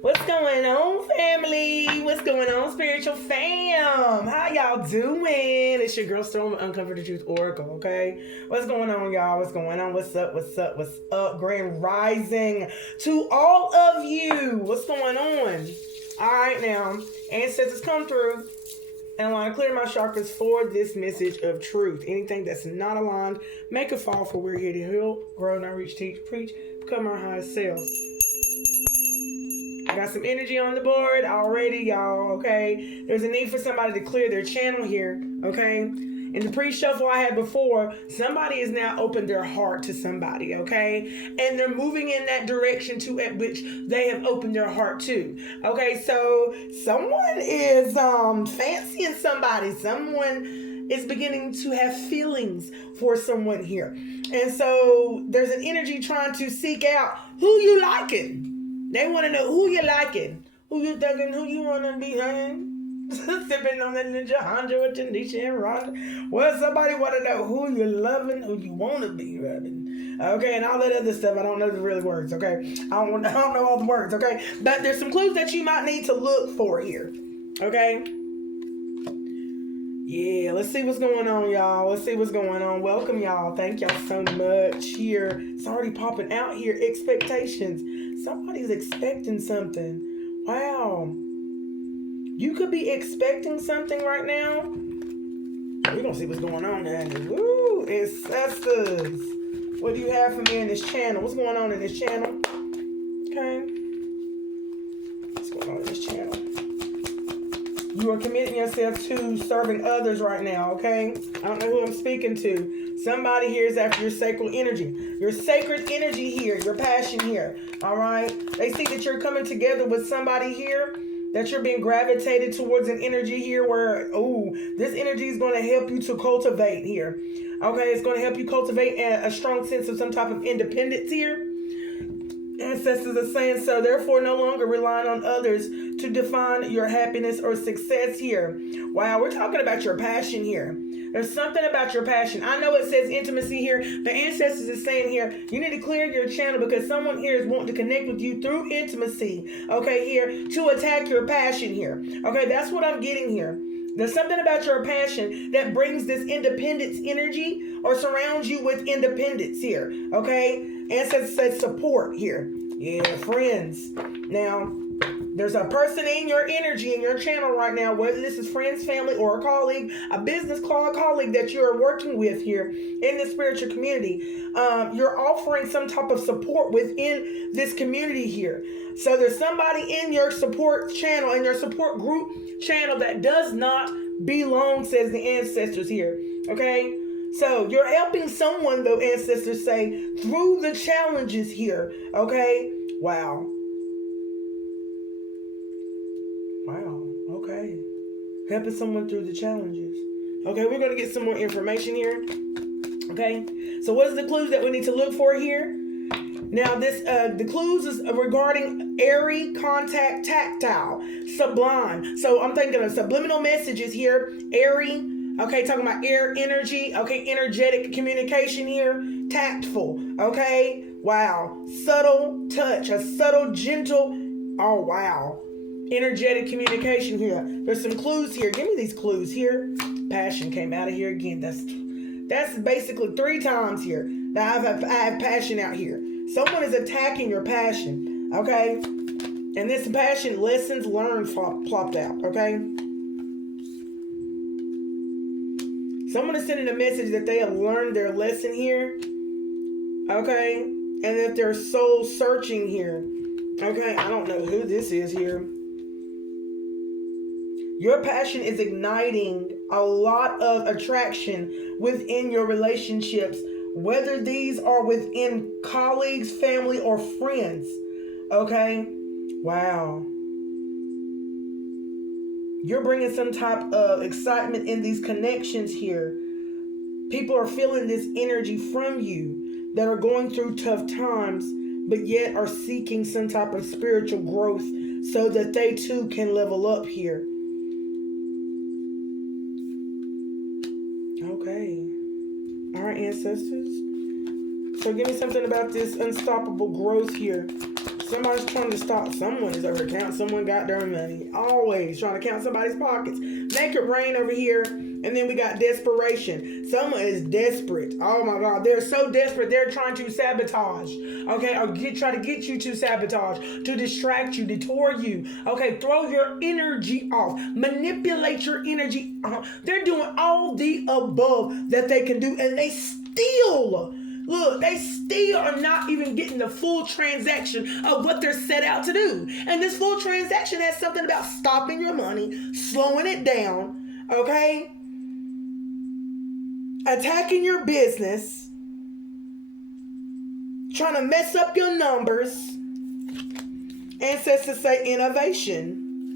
What's going on, family? What's going on, spiritual fam? How y'all doing? It's your girl Storm, Uncover the Truth Oracle, okay? What's going on, y'all? What's going on? What's up? What's up? What's up? Grand rising to all of you. What's going on? All right, now, ancestors come through, and I want to clear my chakras for this message of truth. Anything that's not aligned, make a fall, for we're here to heal, grow, not reach, teach, preach, become our highest selves. Got some energy on the board already, y'all, okay? There's a need for somebody to clear their channel here, okay? In the pre-shuffle I had before, somebody has now opened their heart to somebody, okay? And they're moving in that direction to at which they have opened their heart to. Okay, so someone is fancying somebody. Someone is beginning to have feelings for someone here. And so there's an energy trying to seek out who you liking. They want to know who you liking, who you thugging, who you want to be hanging. Sipping on that Ninja Honda with Tanisha and Rhonda. Well, somebody want to know who you loving, who you want to be loving. Okay, and all that other stuff. I don't know the real words, okay? I don't know all the words, okay? But there's some clues that you might need to look for here, okay? Yeah, let's see what's going on, y'all. Let's see what's going on. Welcome, y'all. Thank y'all so much here. It's already popping out here. Expectations. Somebody's expecting something. Wow. You could be expecting something right now. We're going to see what's going on there. Woo, ancestors. What do you have for me in this channel? What's going on in this channel? Okay. What's going on in this channel? You are committing yourself to serving others right now, okay? I don't know who I'm speaking to. Somebody here is after your sacred energy. Your sacred energy here, your passion here, all right? They see that you're coming together with somebody here, that you're being gravitated towards an energy here where, this energy is going to help you to cultivate here, okay? It's going to help you cultivate a strong sense of some type of independence here. Ancestors are saying so, therefore no longer relying on others to define your happiness or success here. Wow, we're talking about your passion here. There's something about your passion. I know it says intimacy here. The ancestors is saying here, you need to clear your channel because someone here is wanting to connect with you through intimacy, okay, here, to attack your passion here. Okay, that's what I'm getting here. There's something about your passion that brings this independence energy or surrounds you with independence here, okay? Ancestors said support here. Yeah, friends. Now, there's a person in your energy, in your channel right now, whether this is friends, family, or a colleague, a business colleague that you're working with here in the spiritual community. You're offering some type of support within this community here. So there's somebody in your support channel, in your support group channel that does not belong, says the ancestors here. Okay? So you're helping someone, though, ancestors say, through the challenges here. Okay? Wow. Wow. Okay. Helping someone through the challenges. Okay, we're going to get some more information here. Okay? So what is the clues that we need to look for here? Now, the clues is regarding airy, contact, tactile, sublime. So I'm thinking of subliminal messages here. Airy, okay, talking about air energy. Okay, energetic communication here. Tactful, okay. Wow. Subtle touch, a subtle, gentle. Oh, wow. Energetic communication here. There's some clues here. Give me these clues here. Passion came out of here again. That's basically 3 times here that I have passion out here. Someone is attacking your passion, okay? And this passion, lessons learned plopped out, okay? Someone is sending a message that they have learned their lesson here, okay? And that they're soul searching here, okay? I don't know who this is here. Your passion is igniting a lot of attraction within your relationships, whether these are within colleagues, family, or friends. Okay? Wow. You're bringing some type of excitement in these connections here. People are feeling this energy from you that are going through tough times, but yet are seeking some type of spiritual growth so that they too can level up here. Okay. All right, ancestors. So give me something about this unstoppable growth here. Somebody's trying to stop. Someone is over count. Someone got their money. Always trying to count somebody's pockets. Make it rain over here. And then we got desperation. Someone is desperate. Oh my God. They're so desperate. They're trying to sabotage. Okay. Or try to get you to sabotage. To distract you. Detour you. Okay. Throw your energy off. Manipulate your energy. They're doing all the above that they can do. And they still... Look, they still are not even getting the full transaction of what they're set out to do. And this full transaction has something about stopping your money, slowing it down, okay? Attacking your business, trying to mess up your numbers. Ancestors say innovation.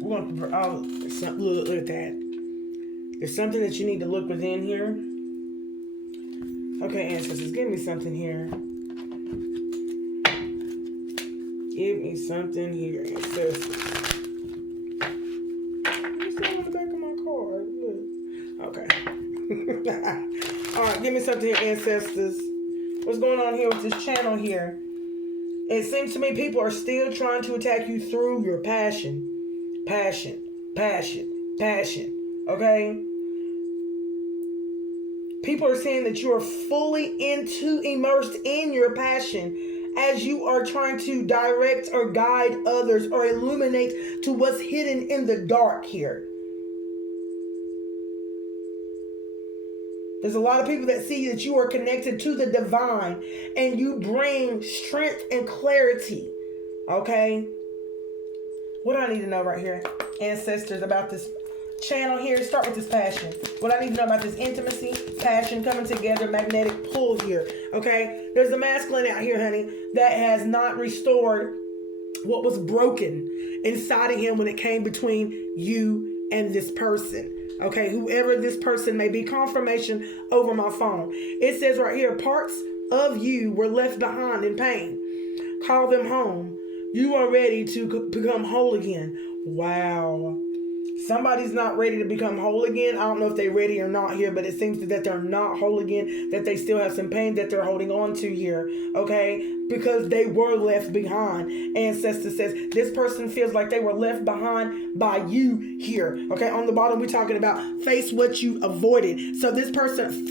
We're going to look at that. There's something that you need to look within here. Okay, ancestors, give me something here. Give me something here, ancestors. What's that on the back of my card? Look. Okay. All right, give me something here, ancestors. What's going on here with this channel here? It seems to me people are still trying to attack you through your passion. Passion. Okay? People are saying that you are fully immersed in your passion as you are trying to direct or guide others or illuminate to what's hidden in the dark here. There's a lot of people that see that you are connected to the divine and you bring strength and clarity. Okay? What do I need to know right here, ancestors, about this channel here? Start with this passion. What I need to know about this intimacy, passion, coming together, magnetic pull here. Okay? There's a masculine out here, honey, that has not restored what was broken inside of him when it came between you and this person. Okay? Whoever this person may be. Confirmation over my phone. It says right here, parts of you were left behind in pain. Call them home. You are ready to become whole again. Wow. Somebody's not ready to become whole again. I don't know if they're ready or not here, but it seems that they're not whole again, that they still have some pain that they're holding on to here, okay? Because they were left behind. Ancestor says this person feels like they were left behind by you here, okay? On the bottom, we're talking about face what you avoided. So this person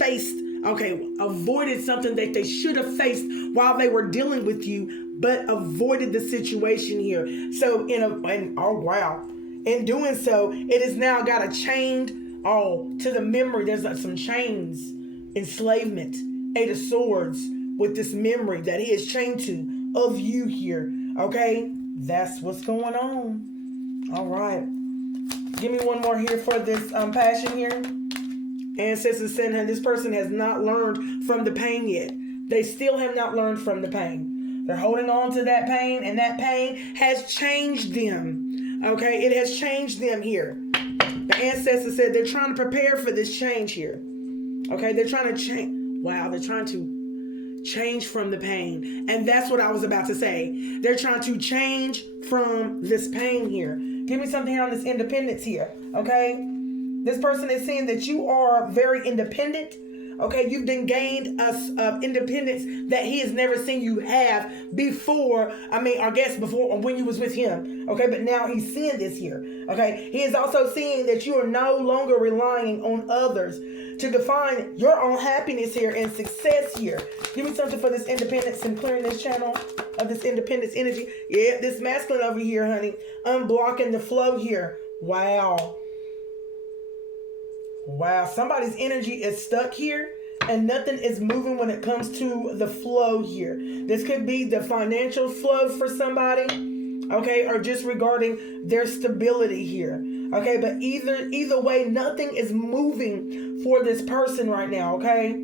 avoided something that they should have faced while they were dealing with you, but avoided the situation here. So in doing so, it has now got a chained to the memory. There's some chains, enslavement, 8 of Swords with this memory that he is chained to of you here. Okay, that's what's going on. All right, give me one more here for this passion here. Ancestors saying this person has not learned from the pain yet. They still have not learned from the pain. They're holding on to that pain, and that pain has changed them. Okay, it has changed them here. The ancestor said they're trying to prepare for this change here. Okay, they're trying to change. Wow, they're trying to change from the pain. And that's what I was about to say. They're trying to change from this pain here. Give me something here on this independence here. Okay, this person is saying that you are very independent. Okay, you've been gained independence that he has never seen you have before. I guess before when you was with him. Okay, but now he's seeing this here. Okay, he is also seeing that you are no longer relying on others to define your own happiness here and success here. Give me something for this independence and clearing this channel of this independence energy. Yeah, this masculine over here, honey, unblocking the flow here. Wow. Wow, somebody's energy is stuck here and nothing is moving when it comes to the flow here. This could be the financial flow for somebody, okay, or just regarding their stability here. Okay, but either way, nothing is moving for this person right now, okay?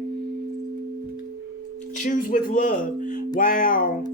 Choose with love. Wow.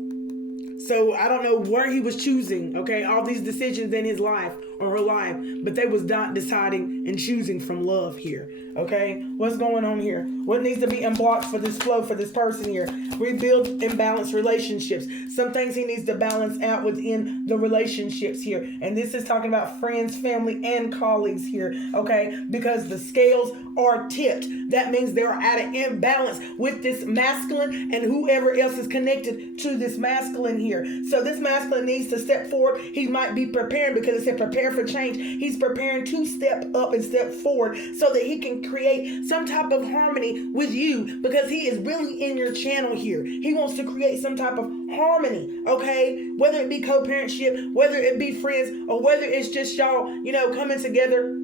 So I don't know where he was choosing, okay, all these decisions in his life or her life, but they was not deciding and choosing from love here. Okay, what's going on here? What needs to be unblocked for this flow for this person here? Rebuild and balance relationships. Some things he needs to balance out within the relationships here, and this is talking about friends, family, and colleagues here. Okay, because the scales are tipped. That means they are at an imbalance with this masculine and whoever else is connected to this masculine here. So this masculine needs to step forward. He might be preparing, because it said prepare for change. He's preparing to step up and step forward so that he can create some type of harmony with you, because he is really in your channel here. He wants to create some type of harmony, okay? Whether it be co-parentship, whether it be friends, or whether it's just y'all, coming together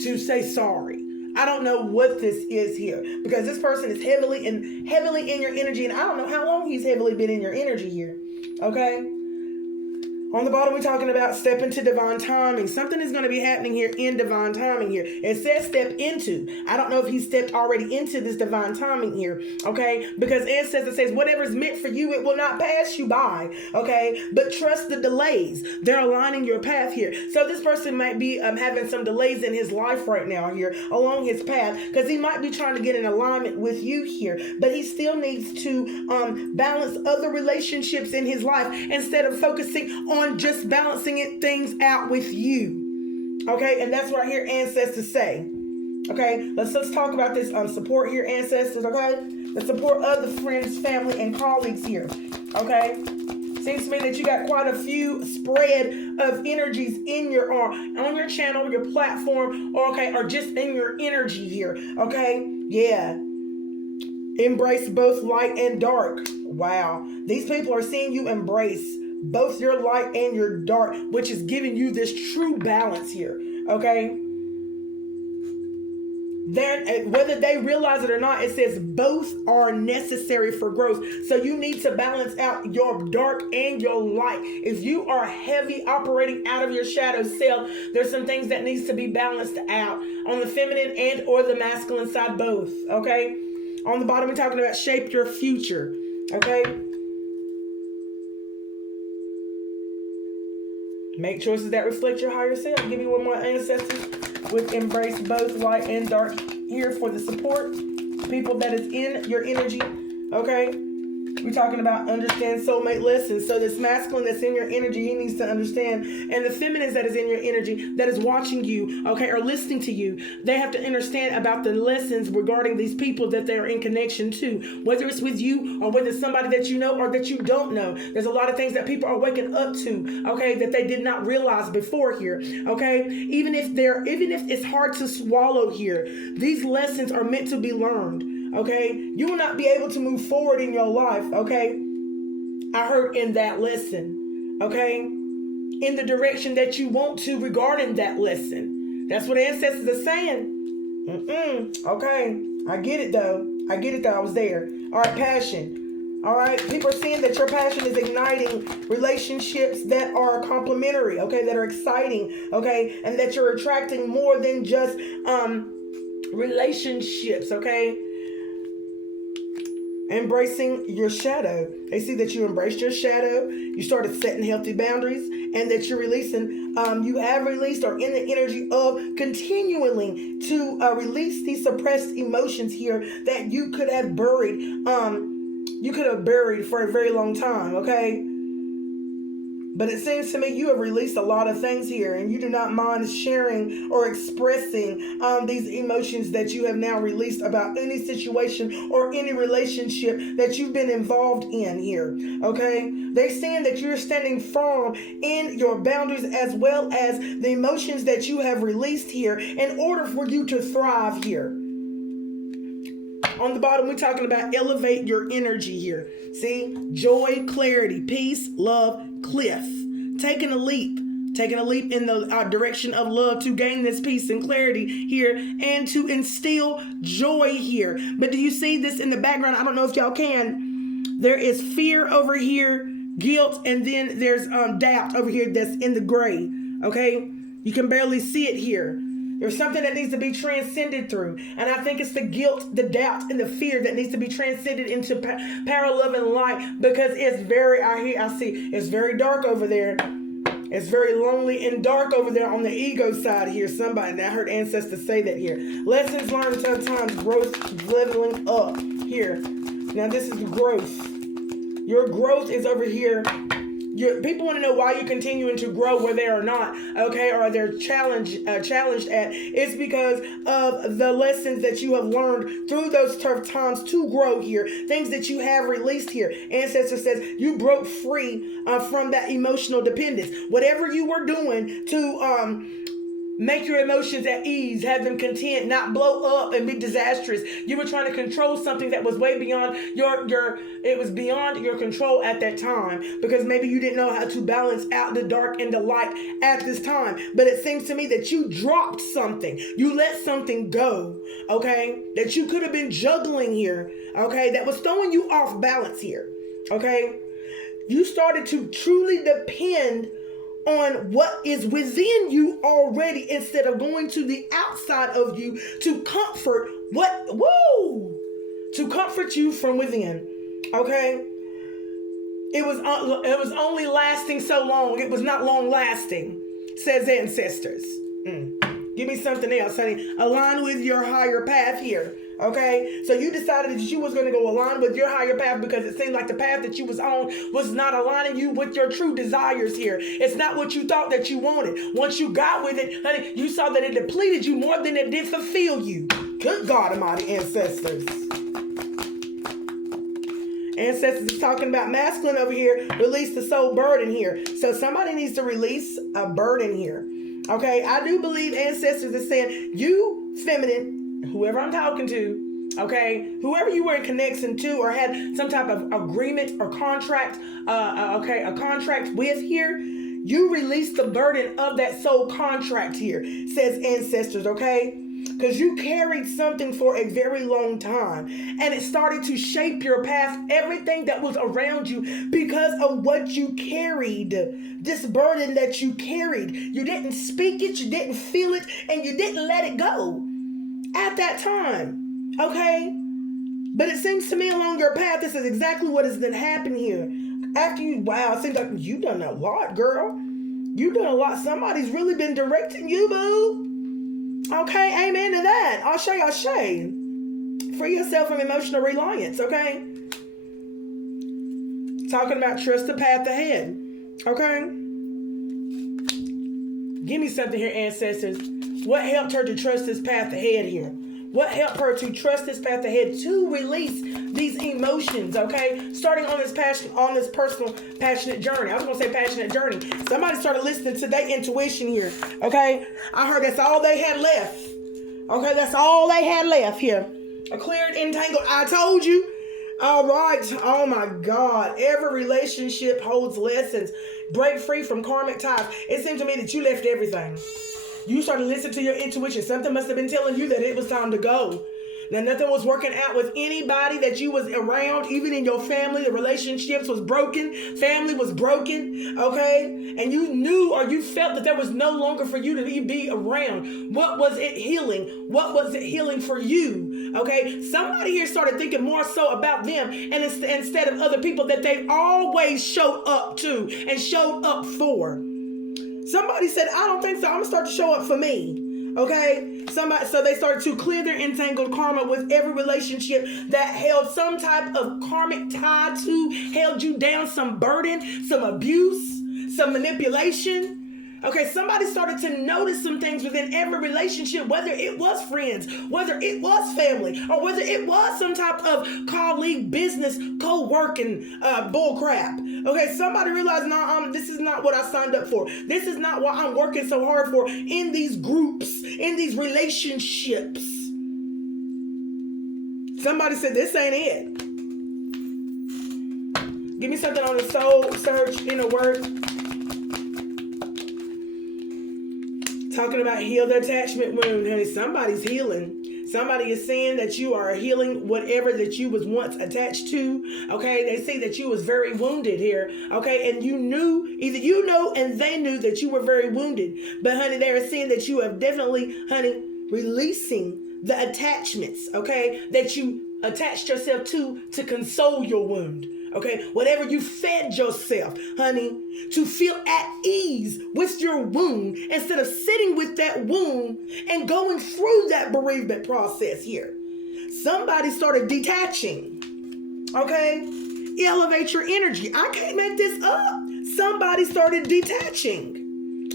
to say sorry. I don't know what this is here, because this person is heavily in your energy, and I don't know how long he's heavily been in your energy here, okay? On the bottom, we're talking about step into divine timing. Something is going to be happening here in divine timing here. It says step into. I don't know if he stepped already into this divine timing here, okay? Because it says whatever's meant for you, it will not pass you by, okay? But trust the delays. They're aligning your path here. So this person might be having some delays in his life right now here along his path, because he might be trying to get in alignment with you here, but he still needs to balance other relationships in his life instead of focusing on just balancing things out with you. Okay, and that's what I hear ancestors say. Okay, let's talk about this support here, ancestors. Okay, the support of the friends, family, and colleagues here. Okay, seems to me that you got quite a few spread of energies in your on your channel, your platform, or just in your energy here. Okay, yeah. Embrace both light and dark. Wow, these people are seeing you embrace both your light and your dark, which is giving you this true balance here, okay? Then, whether they realize it or not, it says both are necessary for growth. So you need to balance out your dark and your light. If you are heavy operating out of your shadow self, there's some things that needs to be balanced out on the feminine and or the masculine side, both, okay? On the bottom, we're talking about shape your future, okay? Make choices that reflect your higher self. Give me one more ancestors with embrace both light and dark here for the support. People that is in your energy. Okay. We're talking about understand soulmate lessons. So this masculine that's in your energy, he needs to understand. And the feminine that is in your energy, that is watching you, okay, or listening to you, they have to understand about the lessons regarding these people that they're in connection to. Whether it's with you or whether it's somebody that you know or that you don't know. There's a lot of things that people are waking up to, okay, that they did not realize before here, okay? Even if it's hard to swallow here, these lessons are meant to be learned. Okay, you will not be able to move forward in your life. Okay, I heard in that lesson. Okay, in the direction that you want to regarding that lesson. That's what ancestors are saying. Okay, I get it though. I was there. All right, passion. All right, people are seeing that your passion is igniting relationships that are complementary. Okay, that are exciting. Okay, and that you're attracting more than just relationships. Okay. Embracing your shadow. They see that you embraced your shadow. You started setting healthy boundaries, and that you're releasing. You have released or in the energy of continuing to release these suppressed emotions here that you could have buried. You could have buried for a very long time. Okay. But it seems to me you have released a lot of things here, and you do not mind sharing or expressing these emotions that you have now released about any situation or any relationship that you've been involved in here, okay? They're saying that you're standing firm in your boundaries as well as the emotions that you have released here in order for you to thrive here. On the bottom, we're talking about elevate your energy here. See? Joy, clarity, peace, love, cliff. Taking a leap in the direction of love to gain this peace and clarity here and to instill joy here. But do you see this in the background? I don't know if y'all can. There is fear over here, guilt, and then there's doubt over here that's in the gray. Okay? You can barely see it here. There's something that needs to be transcended through. And I think it's the guilt, the doubt, and the fear that needs to be transcended into power, love, and light. Because it's very, I see, it's very dark over there. It's very lonely and dark over there on the ego side here. Somebody, I heard ancestors say that here. Lessons learned, sometimes growth leveling up here. Now this is growth. Your growth is over here. People want to know why you're continuing to grow where they are not, okay, or they're challenged at. It's because of the lessons that you have learned through those tough times to grow here, things that you have released here. Ancestor says you broke free from that emotional dependence. Whatever you were doing to make your emotions at ease, have them content, not blow up and be disastrous. You were trying to control something that was way beyond it was beyond your control at that time, because maybe you didn't know how to balance out the dark and the light at this time. But it seems to me that you dropped something. You let something go, okay, that you could have been juggling here, okay, that was throwing you off balance here, okay. You started to truly depend on what is within you already, instead of going to the outside of you to comfort to comfort you from within. Okay, it was only lasting so long. It was not long lasting, says ancestors. Give me something else, honey. Align with your higher path here. Okay, so you decided that you was going to go align with your higher path because it seemed like the path that you was on was not aligning you with your true desires here. It's not what you thought that you wanted. Once you got with it, honey, you saw that it depleted you more than it did fulfill you. Good God Almighty, ancestors. Ancestors is talking about masculine over here. Release the soul burden here. So somebody needs to release a burden here. Okay, I do believe ancestors are saying, you feminine, whoever I'm talking to, okay, whoever you were in connection to or had some type of agreement or contract, a contract with here, you release the burden of that soul contract here, says ancestors, okay? Because you carried something for a very long time and it started to shape your path, everything that was around you, because of what you carried, this burden that you carried. You didn't speak it, you didn't feel it, and you didn't let it go at that time, okay? But it seems to me along your path, this is exactly what has been happening here. After you, wow, it seems like you've done a lot, girl. You've done a lot. Somebody's really been directing you, boo. Okay, amen to that. Ashe. Free yourself from emotional reliance, okay? Talking about trust the path ahead, okay? Give me something here, ancestors. What helped her to trust this path ahead here? What helped her to trust this path ahead to release these emotions, okay? Starting on this personal, passionate journey. I was going to say passionate journey. Somebody started listening to their intuition here, okay? I heard that's all they had left. Okay, that's all they had left here. A cleared, entangled. I told you. All right. Oh, my God. Every relationship holds lessons. Break free from karmic ties. It seemed to me that you left everything. You started listening to your intuition. Something must have been telling you that it was time to go. Now, nothing was working out with anybody that you was around, even in your family. The relationships was broken. Family was broken, okay? And you knew or you felt that there was no longer for you to be around. What was it healing? What was it healing for you, okay? Somebody here started thinking more so about them and instead of other people that they always showed up to and showed up for. Somebody said, I don't think so. I'm going to start to show up for me. Okay? So they started to clear their entangled karma with every relationship that held some type of karmic tie to, held you down, some burden, some abuse, some manipulation. Okay, somebody started to notice some things within every relationship, whether it was friends, whether it was family, or whether it was some type of colleague, business, co-working bullcrap. Okay, somebody realized, no, this is not what I signed up for. This is not what I'm working so hard for in these groups, in these relationships. Somebody said, this ain't it. Give me something on the soul search, inner work. Talking about heal the attachment wound, honey. Somebody's healing. Somebody is saying that you are healing whatever that you was once attached to. Okay, they say that you was very wounded here. Okay, and you knew, either you know and they knew that you were very wounded. But honey, they are saying that you have definitely, honey, releasing the attachments, okay, that you attached yourself to console your wound. Okay, whatever you fed yourself, honey, to feel at ease with your wound instead of sitting with that wound and going through that bereavement process here. Somebody started detaching. Okay, elevate your energy. I can't make this up. Somebody started detaching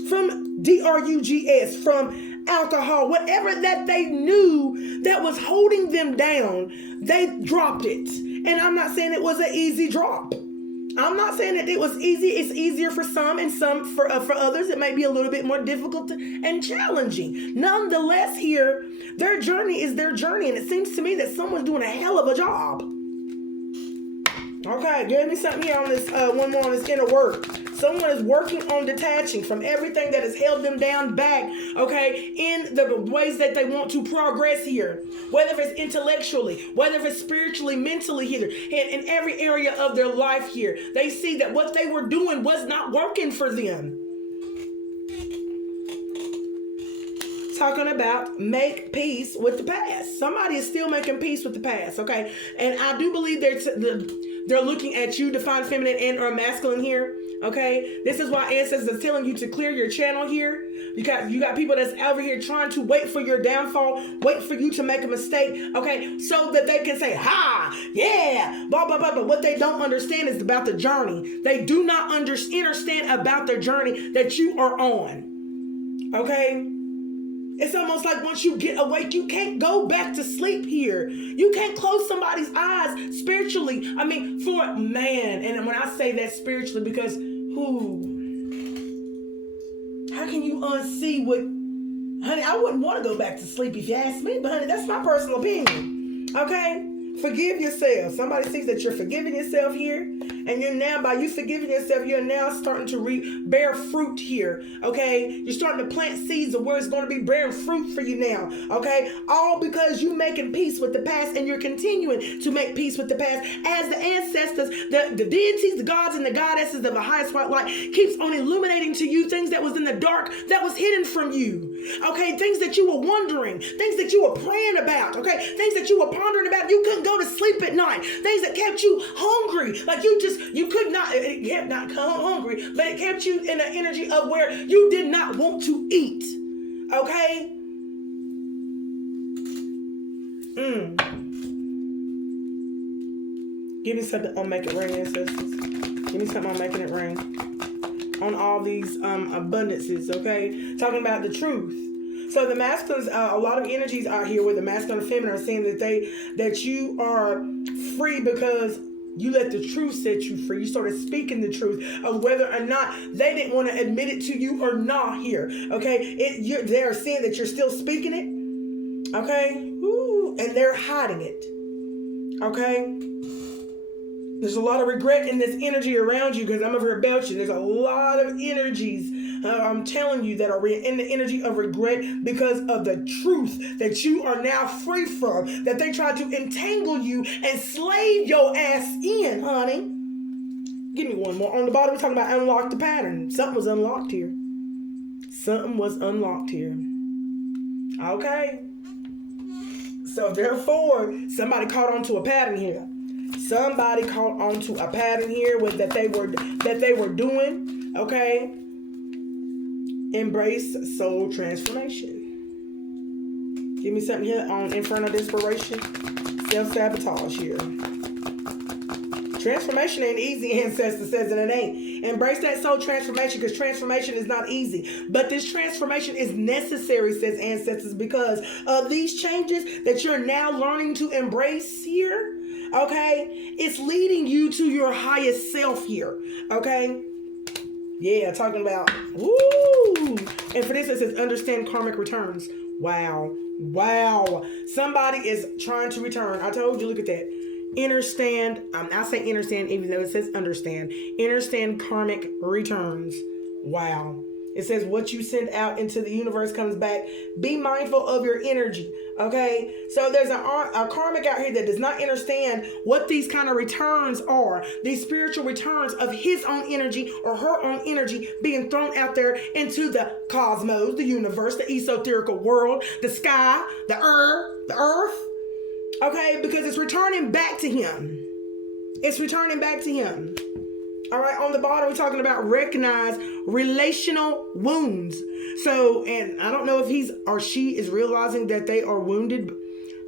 from drugs, from alcohol, whatever that they knew that was holding them down. They dropped it. And I'm not saying it was an easy drop. I'm not saying that it was easy. It's easier for some, and some for others it might be a little bit more difficult and challenging. Nonetheless, here, their journey is their journey, and it seems to me that someone's doing a hell of a job. Okay, give me something here on this one more on this inner work. Someone is working on detaching from everything that has held them down back, okay, in the ways that they want to progress here. Whether it's intellectually, whether it's spiritually, mentally here, in every area of their life here. They see that what they were doing was not working for them. Talking about make peace with the past. Somebody is still making peace with the past, okay? And I do believe they're looking at you, divine feminine and or masculine here, okay? This is why ancestors are telling you to clear your channel here. You got people that's over here trying to wait for your downfall, wait for you to make a mistake, okay? So that they can say, ha, yeah, blah, blah, blah. But what they don't understand is about the journey. They do not understand about the journey that you are on, okay? It's almost like once you get awake, you can't go back to sleep here. You can't close somebody's eyes spiritually. I mean, for man, and when I say that spiritually, because how can you unsee what, honey, I wouldn't want to go back to sleep if you ask me, but honey, that's my personal opinion. Okay? Forgive yourself. Somebody sees that you're forgiving yourself here, and you're now, by you forgiving yourself, you're now starting to bear fruit here, okay? You're starting to plant seeds of where it's going to be bearing fruit for you now, okay? All because you're making peace with the past, and you're continuing to make peace with the past as the ancestors, the deities, the gods, and the goddesses of the highest white light keeps on illuminating to you things that was in the dark, that was hidden from you, okay? Things that you were wondering, things that you were praying about, okay? Things that you were pondering about. You couldn't go to sleep at night. Things that kept you hungry. Like you could not, it kept not come hungry, but it kept you in the energy of where you did not want to eat. Okay? Give me something on Make It Rain, ancestors. Give me something on Making It Rain. On all these abundances, okay? Talking about the truth. So the masculines, a lot of energies out here where the masculine and feminine are saying that you are free because you let the truth set you free. You started speaking the truth of whether or not they didn't want to admit it to you or not here. Okay, they're saying that you're still speaking it. Okay, and they're hiding it. Okay. There's a lot of regret in this energy around you because I'm over here about you. There's a lot of energies, I'm telling you, that are in the energy of regret because of the truth that you are now free from, that they tried to entangle you and slave your ass in, honey. Give me one more. On the bottom, we're talking about unlock the pattern. Something was unlocked here. Something was unlocked here. Okay. So therefore, somebody caught on to a pattern here. Somebody caught on to a pattern here that they were doing. Okay. Embrace soul transformation. Give me something here on Inferno Desperation. Self-sabotage here. Transformation ain't easy, ancestor says, and it ain't. Embrace that soul transformation, because transformation is not easy. But this transformation is necessary, says ancestors, because of these changes that you're now learning to embrace here. Okay? It's leading you to your highest self here. Okay? Yeah, talking about, woo! And for this, it says, understand karmic returns. Wow. Somebody is trying to return. I told you, look at that. Understand, I say understand even though it says understand. Understand karmic returns. Wow. It says what you send out into the universe comes back. Be mindful of your energy. Okay? So there's a karmic out here that does not understand what these kind of returns are. These spiritual returns of his own energy or her own energy being thrown out there into the cosmos, the universe, the esoterical world, the sky, the earth. Okay? Because it's returning back to him. It's returning back to him. All right, on the bottom, we're talking about recognize relational wounds. So, and I don't know if he's or she is realizing that they are wounded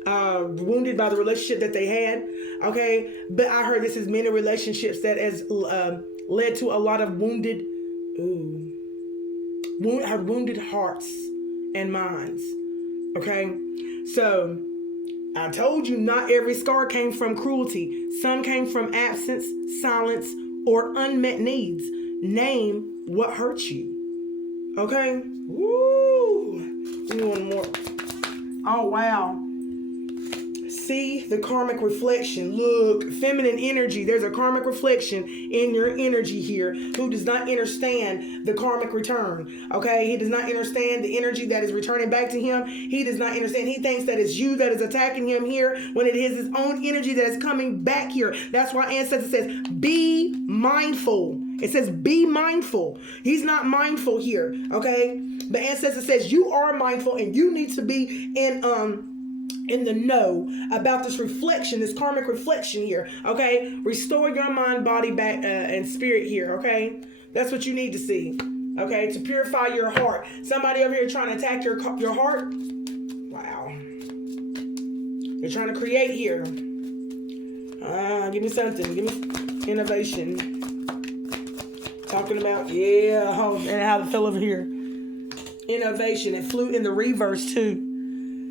by the relationship that they had. Okay, but I heard this is many relationships that has led to a lot of wounded hearts and minds. Okay, so I told you not every scar came from cruelty. Some came from absence, silence, or unmet needs. Name what hurt you. Okay? Woo! Give me one more. Oh, wow. See the karmic reflection. Look, feminine energy. There's a karmic reflection in your energy here who does not understand the karmic return. Okay? He does not understand the energy that is returning back to him. He does not understand. He thinks that it's you that is attacking him here when it is his own energy that is coming back here. That's why Ancestor says, be mindful. It says, be mindful. He's not mindful here. Okay? But Ancestor says you are mindful and you need to be in the know about this reflection, this karmic reflection here. Okay, restore your mind, body, back, and spirit here. Okay, that's what you need to see. Okay, to purify your heart. Somebody over here trying to attack your heart. Wow, they're trying to create here. Give me something. Give me innovation. Talking about and how to feel over here. Innovation. It flew in the reverse too.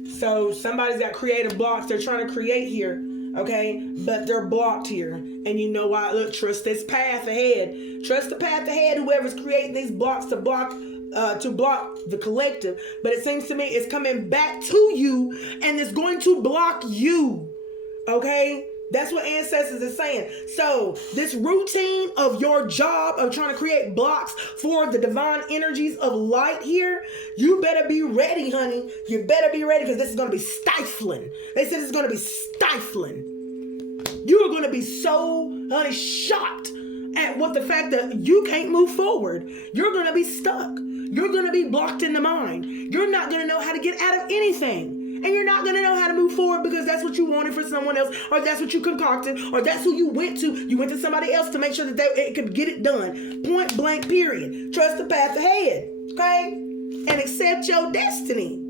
So somebody's got creative blocks they're trying to create here, okay? But they're blocked here. And you know why? Look, trust this path ahead. Trust the path ahead, whoever's creating these blocks to block the collective. But it seems to me it's coming back to you and it's going to block you, okay? That's what Ancestors is saying. So this routine of your job of trying to create blocks for the divine energies of light here, you better be ready, honey. You better be ready because this is going to be stifling. They said it's going to be stifling. You are going to be so, honey, shocked at what the fact that you can't move forward. You're going to be stuck. You're going to be blocked in the mind. You're not going to know how to get out of anything. And you're not going to know how to move forward because that's what you wanted for someone else, or that's what you concocted, or that's who you went to. You went to somebody else to make sure that it could get it done. Point blank, period. Trust the path ahead, okay? And accept your destiny.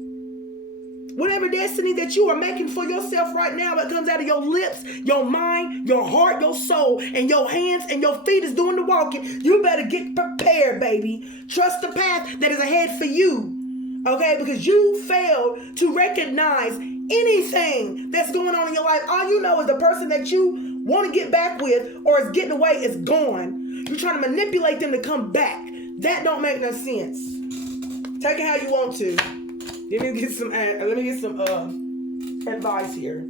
Whatever destiny that you are making for yourself right now, that comes out of your lips, your mind, your heart, your soul, and your hands and your feet is doing the walking. You better get prepared, baby. Trust the path that is ahead for you. Okay, because you failed to recognize anything that's going on in your life. All you know is the person that you want to get back with or is getting away is gone. You're trying to manipulate them to come back. That don't make no sense. Take it how you want to. Let me get some advice here.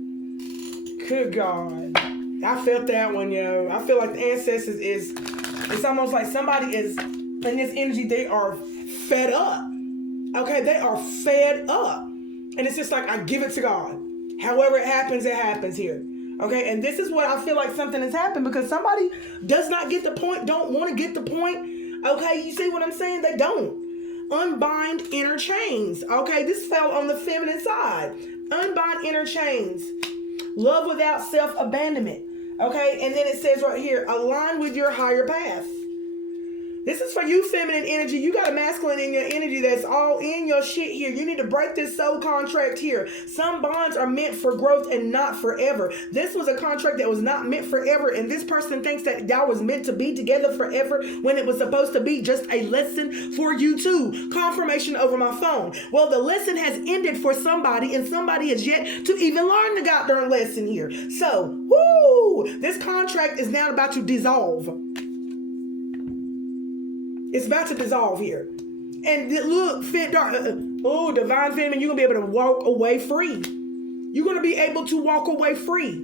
Good God. I felt that one, yo. I feel like the Ancestors it's almost like somebody is in this energy, they are fed up. Okay, they are fed up. And it's just like, I give it to God. However it happens here. Okay, and this is what I feel like something has happened because somebody does not get the point, don't want to get the point. Okay, you see what I'm saying? They don't. Unbind inner chains. Okay, this fell on the feminine side. Unbind inner chains. Love without self-abandonment. Okay, and then it says right here, align with your higher path. This is for you, feminine energy. You got a masculine in your energy that's all in your shit here. You need to break this soul contract here. Some bonds are meant for growth and not forever. This was a contract that was not meant forever, and this person thinks that y'all was meant to be together forever when it was supposed to be just a lesson for you too. Confirmation over my phone. Well, the lesson has ended for somebody, and somebody has yet to even learn the goddamn lesson here. So, this contract is now about to dissolve. It's about to dissolve here. And look, divine feminine, you're going to be able to walk away free. You're going to be able to walk away free.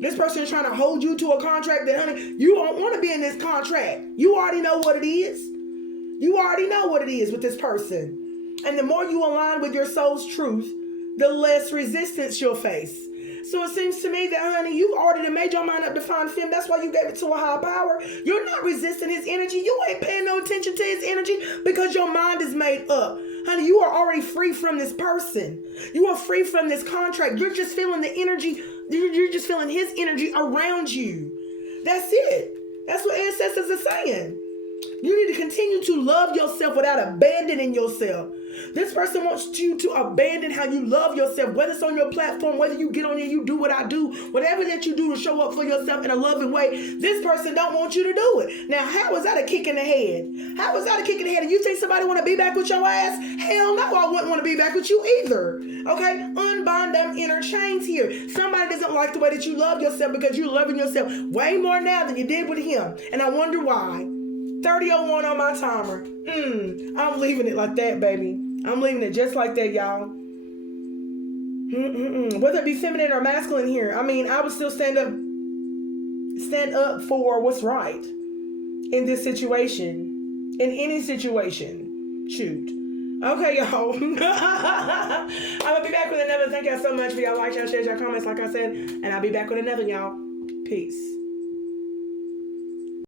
This person is trying to hold you to a contract that, honey, you don't want to be in this contract. You already know what it is. You already know what it is with this person. And the more you align with your soul's truth, the less resistance you'll face. So it seems to me that, honey, you've already made your mind up to find him. That's why you gave it to a higher power. You're not resisting his energy. You ain't paying no attention to his energy because your mind is made up. Honey, you are already free from this person. You are free from this contract. You're just feeling the energy. You're just feeling his energy around you. That's it. That's what ancestors are saying. You need to continue to love yourself without abandoning yourself. This person wants you to abandon how you love yourself, whether it's on your platform, whether you get on there, you do what I do, whatever that you do to show up for yourself in a loving way. This person don't want you to do it. Now, how is that a kick in the head? How is that a kick in the head? And you think somebody want to be back with your ass? Hell no, I wouldn't want to be back with you either. Okay? Unbind them inner chains here. Somebody doesn't like the way that you love yourself because you're loving yourself way more now than you did with him. And I wonder why. 30:01 on my timer. I'm leaving it like that, baby. I'm leaving it just like that, y'all. Whether it be feminine or masculine here, I mean, I would still stand up for what's right in this situation, in any situation. Shoot. Okay, y'all. I'm gonna be back with another. Thank y'all so much for y'all likes, y'all shares, y'all comments, like I said, and I'll be back with another, y'all. Peace.